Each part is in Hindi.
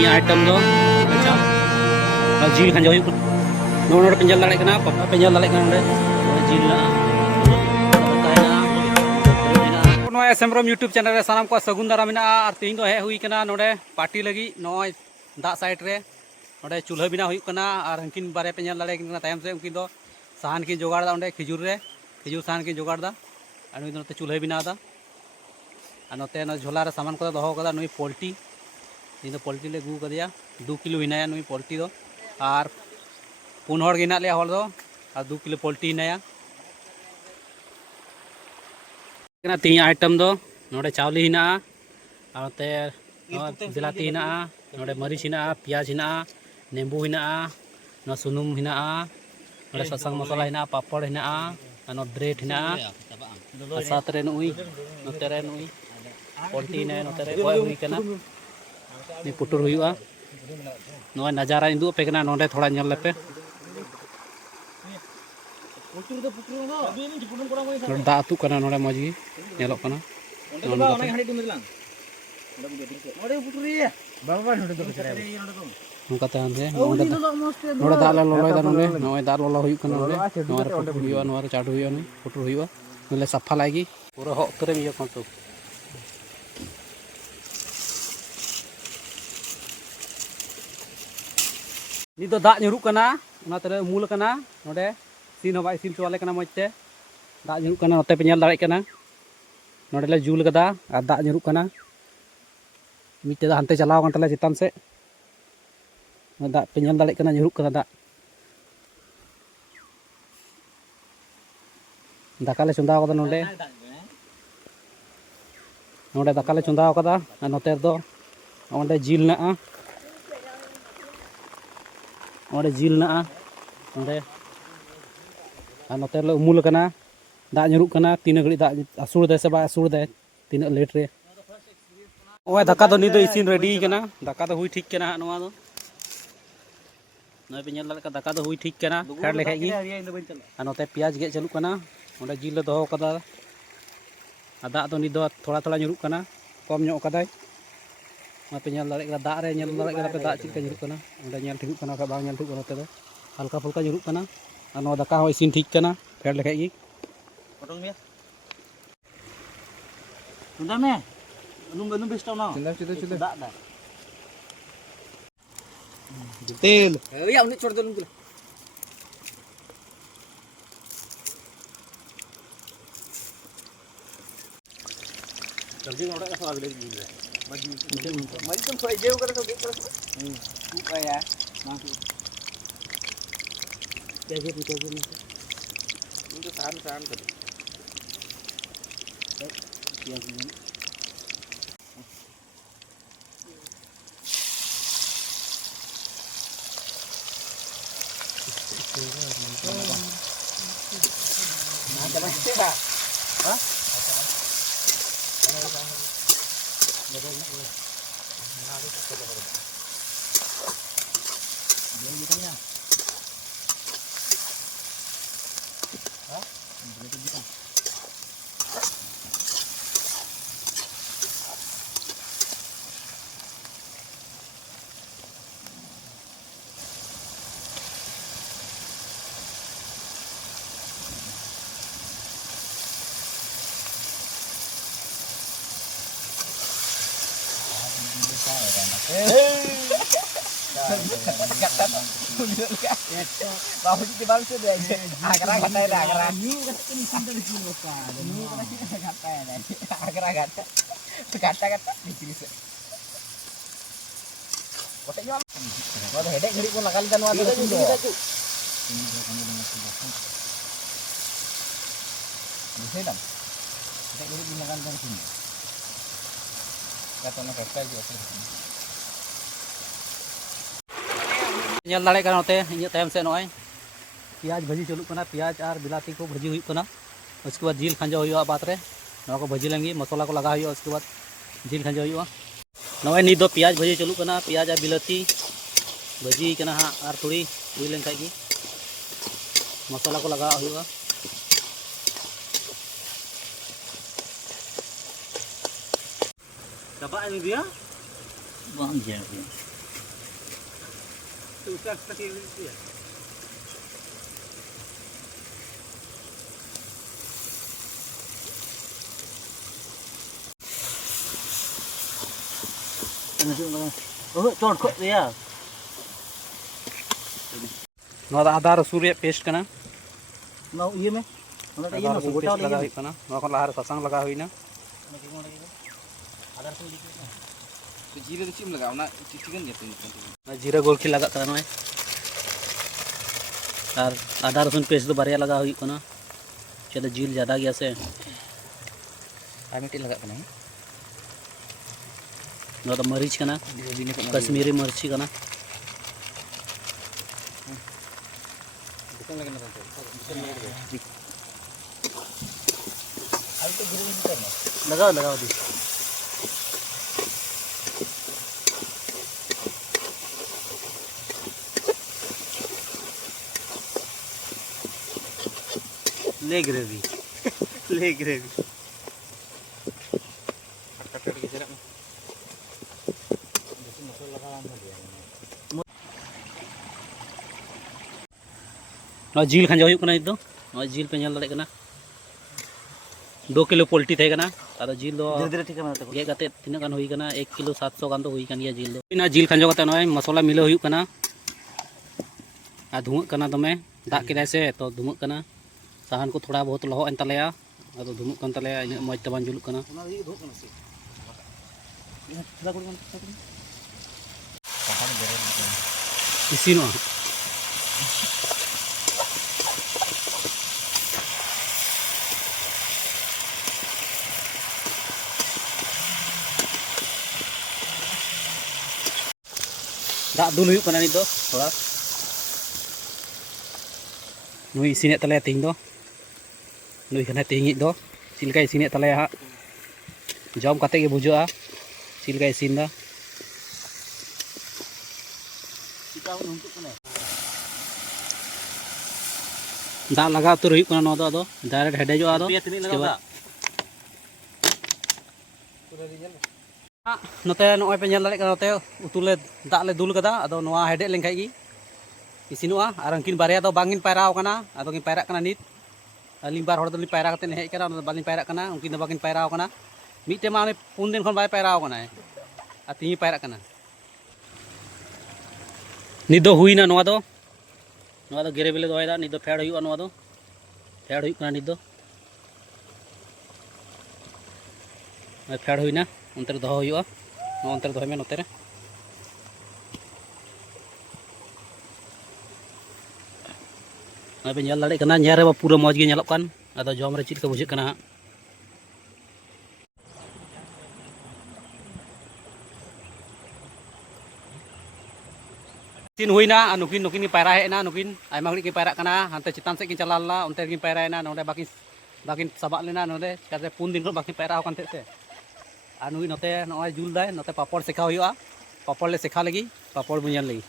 तीन आइटम दो जील खांजा नोड़ पेंजल दाड़े कना पापा पेंजल दाड़े कना जील सेमरम यूट्यूब चैनल रे सानाम को सगुन दारा मेना और तीन दो हे हुई कना नोडे पार्टी लगी नय दा साइड रे नोडे चूल्हा बिना हुई कना और हंकिन बारे पेंजल दाड़े कना तायम से उनकिन दो साहान की जोगाड़ दा ओंडे खिजूर साहान की जोगाड़ दा और नुई नोते चूल्हा बिना दा और नोते न झोला रे सामान को दोहो कदा नुई पोल्टी इन पोल्टी ले गु कदिया 2 किलो हिनाया नुई पोल्टी दो और पुन हर गिना ले हर दो और 2 किलो पोल्टी हिनाया तीन आइटम दो नोडे चावली हिना और नोते बिलाती हिना नोडे मरीच हिना प्याज हिना नेंबू हिना न सुनुम हिना नोडे ससांग मसाला हिना पापड़ हिना और ब्रेड हिना साथ रे नुई नोते रे नुई पोल्टी हिना नोते रे गय हुई कना नि पुटुर हुआ नोय नजारा इंदु पे कना नोडे थोड़ा नेल लेपे दा अतु कना नोडे मजी नेलो कना नोकाते हंदे नोडे दा ले लोलोय दा नोडे नोय दा लोलो हुई कना नोडे नोर पुटुर हुआ नोर चाडू हुआ नि पुटुर हुआ नले सफा लागी पूरा हो करे मियो कोंतो नि दो दा nyuruk kana ona tere umul kana node sin hobai sin chwale kana mojte दा nyuruk kana note pe nyel dare kana node le jul kada ar दा nyuruk kana mite da hante chalaw kan tale chitan se दा pe nyel dare kana nyuruk kana दा daka le chondaw kada node daka le chondaw kada ar note do onde jil na ओंडे जिल ना ओंडे और नोते ले उमुल कना दा nyuruk kana तीन घड़ी दा असुर दे से बा असुर दे तीन लेट रे ओए दाका दो नि दो इसिन रेडी कना दाका दो हुई ठीक कना नोवा दो नय पे नेल दाका दाका दो हुई ठीक कना फेड लेखाय गी और नोते प्याज गे चलु कना ओंडे जिल ले दोहो कदा और दा दो नि दो थोड़ा थोड़ा nyuruk kana कम ᱧᱚᱜ कदाय पे नेल दाड़े दा रे नेल दाड़े पे दा चिक का nyuruk kana ओंडे नेल ठिक kana का बांग नेल ठिक नोते दो हल्का फुल्का nyuruk kana और नो दाका हो इसिन ठीक kana फेड लेखाय गी पटल में सुंदर में अनुम बेस्टा ना सुंदर दा दा तेल या उन्हें छोड़ दो लूंगा जल्दी नोड़ा ऐसा आगे ले लीजिए मरी तुम सोए जेव करे तो देख कर तू आया ना कैसे इनको सान कर बाबू जी बाल से दे आगरा घाटा है आगरा न्यू घाटा नहीं सुंदर जी लोका न्यू घाटा है आगरा घाटा तो घाटा नीचे से कोटे जो वो तो हेडे घड़ी को लगा लेदा नवा दो दिसे दम हेडे घड़ी लगा लेदा sini kata na kata jo दाड़े इन तयम से नॉय प्याज भाजी चलू प्याज और बिलाती को भाजी हुई उसके बाद जिल खांजा हुआ बात रे को भाजी लेंगे मसाला को लगा हुआ उसके बाद जिल खांजा हुआ नॉय नी दो प्याज भाजी चलू प्याज और बिलाती भाजी हाँ और थोड़ी हुई लेन खाई मसाला को लगा हुआ Dapat ini dia? Bang je. तो उसका एक्स्ट्रा किया दिया चोट को दिया आदा रसुन रे पेस्ट कना ना ये में आदा रसुन पेस्ट लगा हुई कना लहार सासांग लगा हुई ना जीरे तो चिम लगा ना चिकन जैसे जीरा गोलखी लगा कना और आदा रसुन पेस्ट तो बारिया लगा हुई कना चलो जील ज़्यादा गया से आमिटी लगा कना ना तो मरीच कना कश्मीरी मिर्ची कना लगाओ लगाओ दी ले ग्रेवी ले ग्रेवी जील खांजा हुई कना इदो जील पे ñal दाड़े कना 2 किलो पोल्ट्री थे कना आदा जील दो धीरे ठीक है गे कते तिना गान हुई कना 1 किलो 700 गान तो हुई कन गया जील दो इना जील खांजो कते नय मसाला मिलो हुई कना आ धुम कना दमे दाग केदाय से तो धुम कना साहन को थोड़ा बहुत लहो एन तलेया आदो धुम कन तलेया इन मज तबान जुलुक कना ना ये धो कना से थोड़ा कोन इसिनो दाग दुल हुई कना नित दो थोड़ा नुई इसिने तलेया तीन दो नुई खाने तीन दो चिलका इसिने तलेया हा जम कते गे बुझोआ चिलका इसिन दा चिका उनको कना दाग लगा उतर हुई कना नो दो डायरेक्ट हेडेजोआ दो पे तिनी लगा नोते नय पे ñel दाड़े कना नोते उतु ले दाग ले दुल कदा आदो नोआ हेडे लेंखाय गी इसिनोआ और अंकिन बारिया दो बांगिन पायराव कना आदो किन पायरा कना नित अलिन बार हर दो पायरा कते हेज कना बालिन पायरा कना उनकिन दो बाकिन पायराव कना मिटे मा 4 दिन खन बाय पायराव कना आ ती पायरा कना नित दो हुईना नोआ दो गिरे बेले दोयदा नित दो फेड हुईआ नोआ दो फेड हुई कना नित दो फेड हुईना उनते दो हुईआ नो उनते दो में नोते रे पे ñel दाड़े कना ñel रे पूरा मौज गे ñेलोक कान आदो जम रे चित का बुझे कना तीन हुईना नुकिन नुकिन की पायरा हेना नुकिन आयमा घड़ी की पायरा कना हानते चितान से की चला ला उनते की पायरायना नोडे बाकी बाकिन सबा लेना नोडे चिकाते 4 दिन को बाकी पायरा कान ते आ नुई नोते नय जुल दाय नोते पापड़ सेका हुईआ पापड़ ले सेका लगी पापड़ बुझान लगी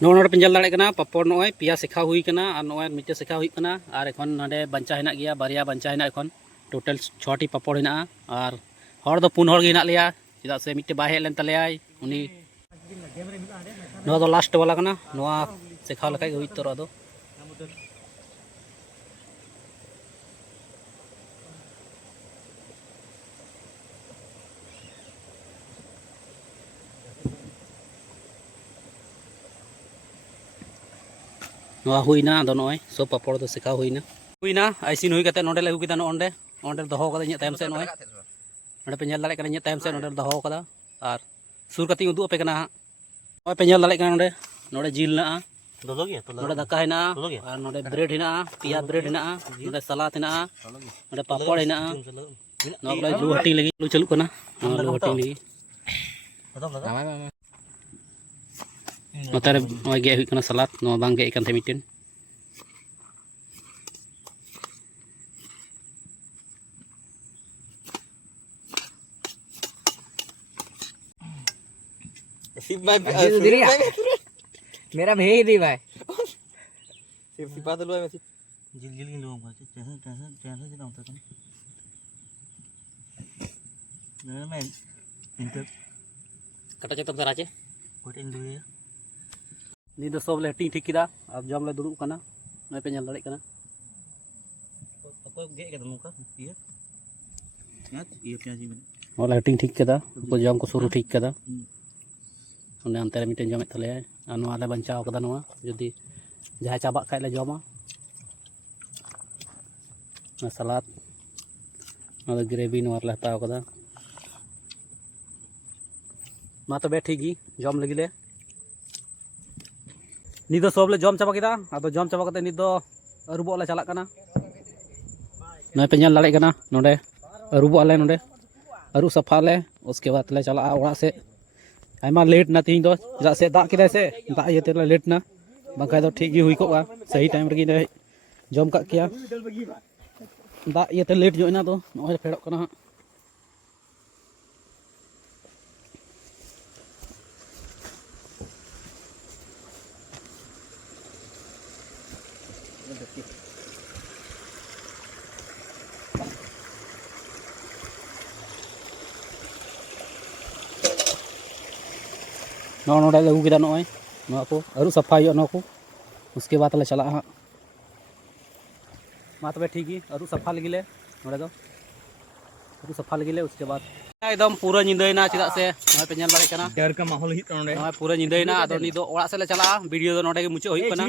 नोडे पे ñel दाड़े कना पापड़ नय पिया सेका हुई कना और नय मिटे सेका हुई कना और एखन नोडे बंचा हेना गया बारिया बंचा हेना एखन टोटल 6टी पापड़ हेना और हर दो 4 हर गे हेना लिया चिदा से मिटे बाय हेलेन तलेयाय उनी नोआ दो लास्ट वाला कना नोआ सेका लखाय हुई तोरा दो नोआ हुईना आदो नय सब पापड़ दो सेका हुईना आइसिन हुई कते नोडे ले हुई कदा नोंडे ओंडे दो कदा इन टाइम से नय नोडे पे ñel दाड़े कना इन टाइम से नोडे दो कदा और सुर कती उदु पे कना नय पे ñel दाड़े कना नोडे नोडे जिल ना दोलो गया तो नोडे दाका हेना और नोडे ब्रेड हेना पिया ब्रेड हेना नोडे सलाद हेना नोडे पापड़ हेना नोडे लू हटिंग लगी लू चलु कना लू हटिंग लगी नोते नय गे हुई कना सलाद नो बांग गे कान थे मिटेन मेरा भेज दी भाई सिपा तो लो है जिल जिल लो जैसे जैसे जैसे जैसे ना होता मैं इनके कटा चेतम सर आचे कोट इन दुए नी दो सब ले हटिंग ठीक किदा अब जम ले दुड़ुब कना नय पे ñal दाड़े कना को गे के मुका ये ये क्या जी मैंने ओला हटिंग ठीक किदा को जम को शुरू ठीक किदा ओने अंते रे मिटेन जमेत तले आ नोआ ले बंचाव कदा नोआ जदी जहां चाबा खाय ले जमा ना सलाद ना ग्रेवी नोआ ले हताव कदा मा तबे ठीक गी जम लगी ले नी दो सब ले जम चाबा किदा आदो जम चाबा कते नी दो अरुबो ले चला कना नय पे ñal दाड़े कना नोडे अरुबो ले नोडे अरु सफा ले उसके बाद ले चला ओड़ा से आयमा लेट ना तीन दो जा से दाग किदा से दाग ये तेला लेट ना बाका दो ठीक गी हुई कोगा सही टाइम रे गी जम का किया दाग ये ते लेट जो ना तो नय फेड़ो कना नोडे ले उगिदा नय नोआ को अरु सफा यो नो को उसके बाद ले चला हाँ मा तबे ठीक गी अरु सफा लगी ले नोडे दो अरु सफा लगी ले उसके बाद एकदम पूरा निंदैना चिदा से नय पे ñal दाड़े कना डर का माहौल ही नोडे नय पूरा निंदैना आदो नी दो ओड़ा से ले चला वीडियो दो नोडे के मुचे होई कना